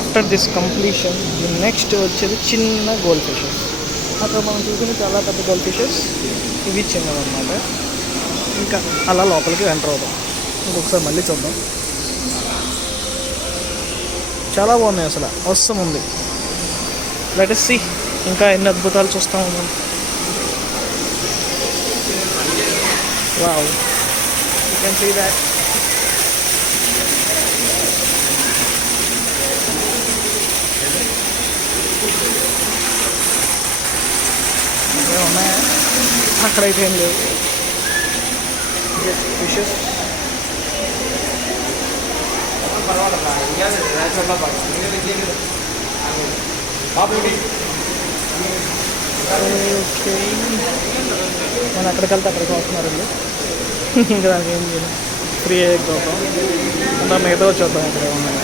After this completion next వచ్చేది చిన్న gold fishes. అక్కడ మనం చూసిన చాలా పెద్ద గోల్డ్ ఫిషెస్, ఇవి చిన్నవన్నమాట. ఇంకా అలా లోపలికి ఎంటర్ అవుతాం. ఇంకొకసారి మళ్ళీ చూద్దాం. చాలా బాగున్నాయి, అసలు అవసరం ఉంది. లెట్ us see ఇంకా ఎన్ని అద్భుతాలు చూస్తాము మనం. Wow, you can see that. ఉన్నాయా? అక్కడైతే ఏం లేవు, జస్ట్ ఫిషెస్. ఓకే, నేను అక్కడికి వెళ్తే అక్కడికి వస్తున్నారండి. ఇంకా దానికి ఏం చేయాలి, ఫ్రీ అయ్యేకి చూద్దాం. అంతా మిగతా చూద్దాం ఇక్కడ ఉన్నాయి.